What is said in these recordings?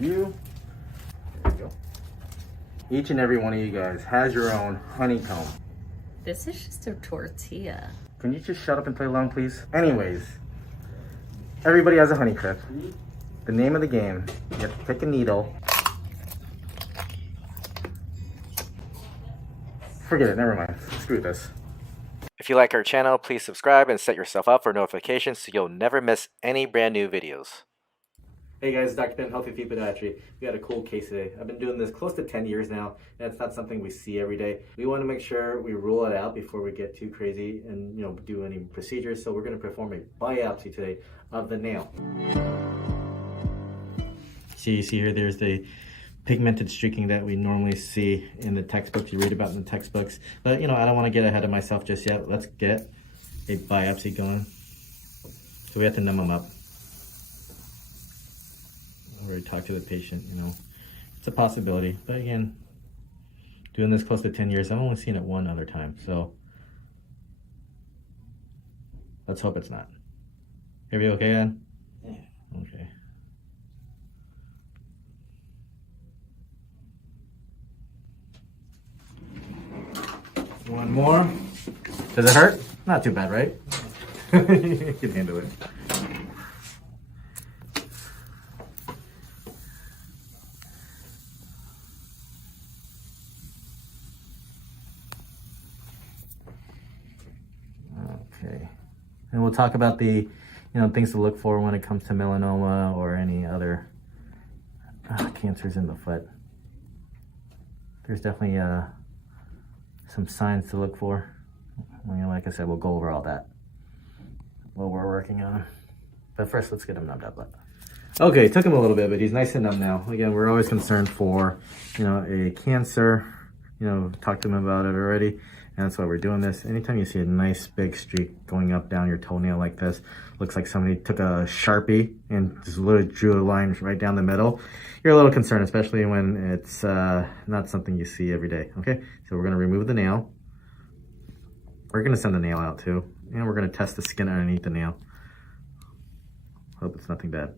you. There you go. Each and every one of you guys has your own honeycomb. This is just a tortilla. Can you just shut up and play along, please? Anyways, everybody has a honey clip. The name of the game, you have to take a needle. Forget it, never mind. Screw this. If you like our channel, please subscribe and set yourself up for notifications so you'll never miss any brand new videos. Hey guys, Dr. Ben, Healthy Feet Podiatry. We got a cool case today. I've been doing this close to 10 years now, and it's not something we see every day. We want to make sure we rule it out before we get too crazy and do any procedures. So we're going to perform a biopsy today of the nail. So you see here, there's the pigmented streaking that we normally see in the textbooks, you read about in the textbooks. But I don't want to get ahead of myself just yet. Let's get a biopsy going. So we have to numb them up. Or talk to the patient, it's a possibility. But again, doing this close to 10 years, I've only seen it one other time. So let's hope it's not. Are you okay, Ed? Yeah. Okay. One more. Does it hurt? Not too bad, right? You can handle it. Okay. And we'll talk about the, things to look for when it comes to melanoma or any other cancers in the foot. There's definitely some signs to look for. Like I said, we'll go over all that while we're working on him. But first, let's get him numbed up. Okay, it took him a little bit, but he's nice and numb now. Again, we're always concerned for, a cancer. Talked to him about it already, and that's why we're doing this. Anytime you see a nice big streak going up down your toenail like this, looks like somebody took a Sharpie and just literally drew a line right down the middle, you're a little concerned, especially when it's not something you see every day. Okay, so we're going to remove the nail. We're going to send the nail out too, and we're going to test the skin underneath the nail. Hope it's nothing bad.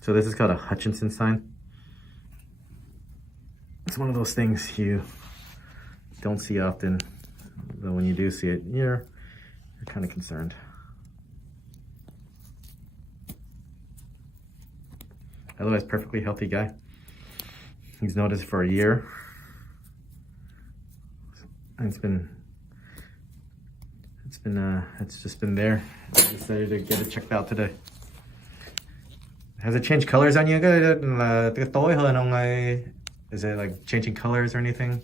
So this is called a Hutchinson sign. It's one of those things you don't see often, but when you do see it, you're kind of concerned. Otherwise, perfectly healthy guy. He's noticed for a year. And it's just been there. I decided to get it checked out today. Has it changed colors on you? Is it like changing colors or anything?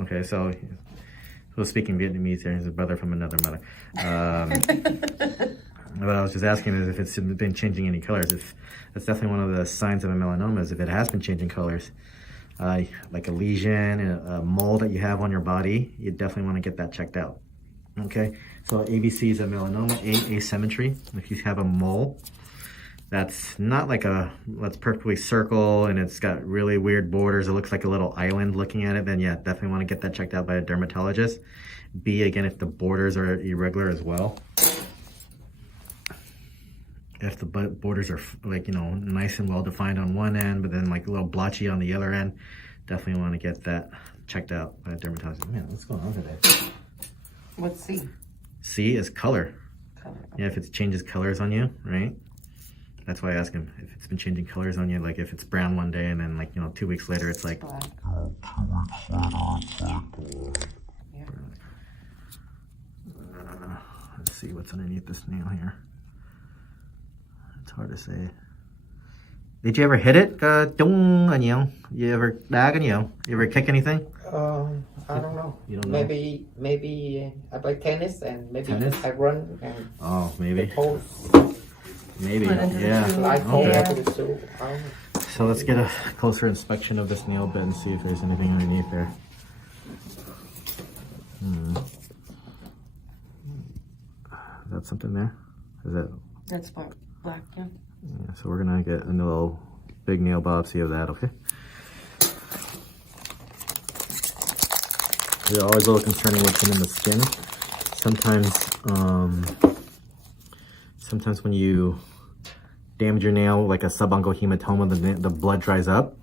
Okay, so speaking Vietnamese here, he's a brother from another mother. What I was just asking is if it's been changing any colors. If that's definitely one of the signs of a melanoma, is if it has been changing colors. Like a lesion, a mole that you have on your body, you definitely want to get that checked out. Okay, so ABC is a melanoma, asymmetry. If you have a mole that's not like let's perfectly circle and it's got really weird borders, it looks like a little island looking at it, then yeah, definitely want to get that checked out by a dermatologist. B, again, if the borders are irregular as well. If the borders are nice and well defined on one end, but then like a little blotchy on the other end, definitely want to get that checked out by a dermatologist. Man, what's going on today? What's C? C is color. Color. Yeah, if it changes colors on you, right? That's why I ask him if it's been changing colors on you, like if it's brown one day and then 2 weeks later it's like black. Yeah. Let's see what's underneath this nail here. It's hard to say. Did you ever hit it? You ever dag You ever kick anything? I don't know. You don't know? Maybe I play tennis and maybe tennis? I run and Maybe. Maybe, yeah. Okay. So let's get a closer inspection of this nail bed and see if there's anything underneath there. Is that something there? Is that? That's black, yeah. Yeah, so we're gonna get a little big nail biopsy of that, okay? They're always a little concerning what's in the skin. Sometimes when you damage your nail, like a subungual hematoma, the blood dries up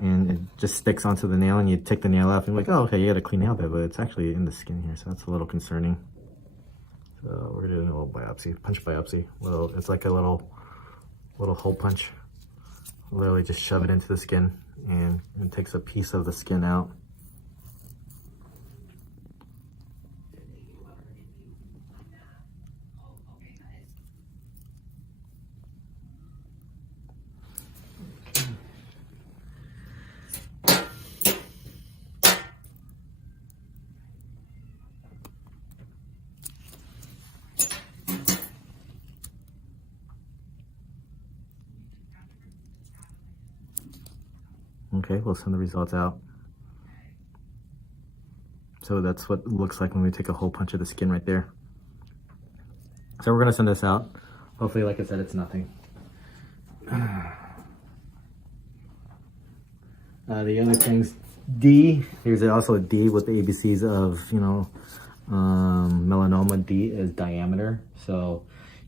and it just sticks onto the nail, and you take the nail off and you're like, oh, okay, you had a clean nail there, but it's actually in the skin here, so that's a little concerning. So we're doing a little biopsy, punch biopsy. It's like a little hole punch. Literally just shove it into the skin and it takes a piece of the skin out. Okay, we'll send the results out. So that's what it looks like when we take a hole punch of the skin right there. So we're gonna send this out. Hopefully, like I said, it's nothing. The other things, D, here's also a D with the ABCs of, melanoma. D is diameter. So,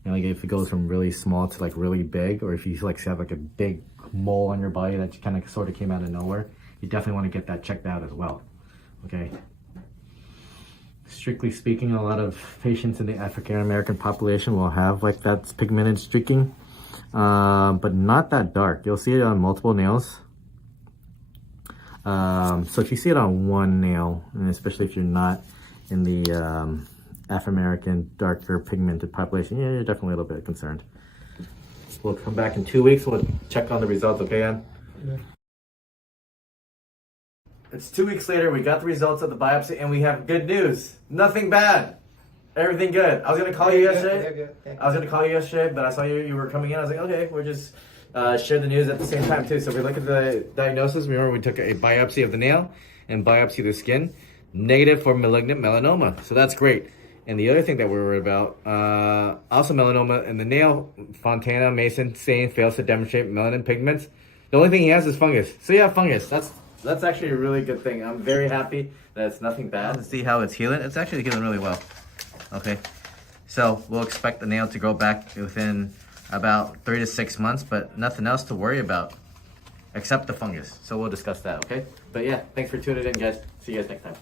like if it goes from really small to like really big, or if you like have like a big mole on your body that kind of sort of came out of nowhere, you definitely want to get that checked out as well. Okay. Strictly speaking, a lot of patients in the African American population will have like that pigmented streaking, but not that dark. You'll see it on multiple nails. So if you see it on one nail, and especially if you're not in the African American darker pigmented population, yeah, you're definitely a little bit concerned. We'll come back in 2 weeks. We'll check on the results, okay, Ann? Yeah. It's 2 weeks later. We got the results of the biopsy, and we have good news. Nothing bad. Everything good. I was gonna call you yesterday. But I saw you were coming in. I was like, okay, we're just share the news at the same time too. So we look at the diagnosis. Remember, we took a biopsy of the nail and biopsy of the skin. Negative for malignant melanoma. So that's great. And the other thing that we're worried about, also melanoma in the nail, Fontana Mason saying fails to demonstrate melanin pigments. The only thing he has is fungus. So you have fungus. That's actually a really good thing. I'm very happy that it's nothing bad. To see how it's healing. It's actually healing really well. Okay. So we'll expect the nail to grow back within about 3 to 6 months, but nothing else to worry about except the fungus. So we'll discuss that, okay? But yeah, thanks for tuning in, guys. See you guys next time.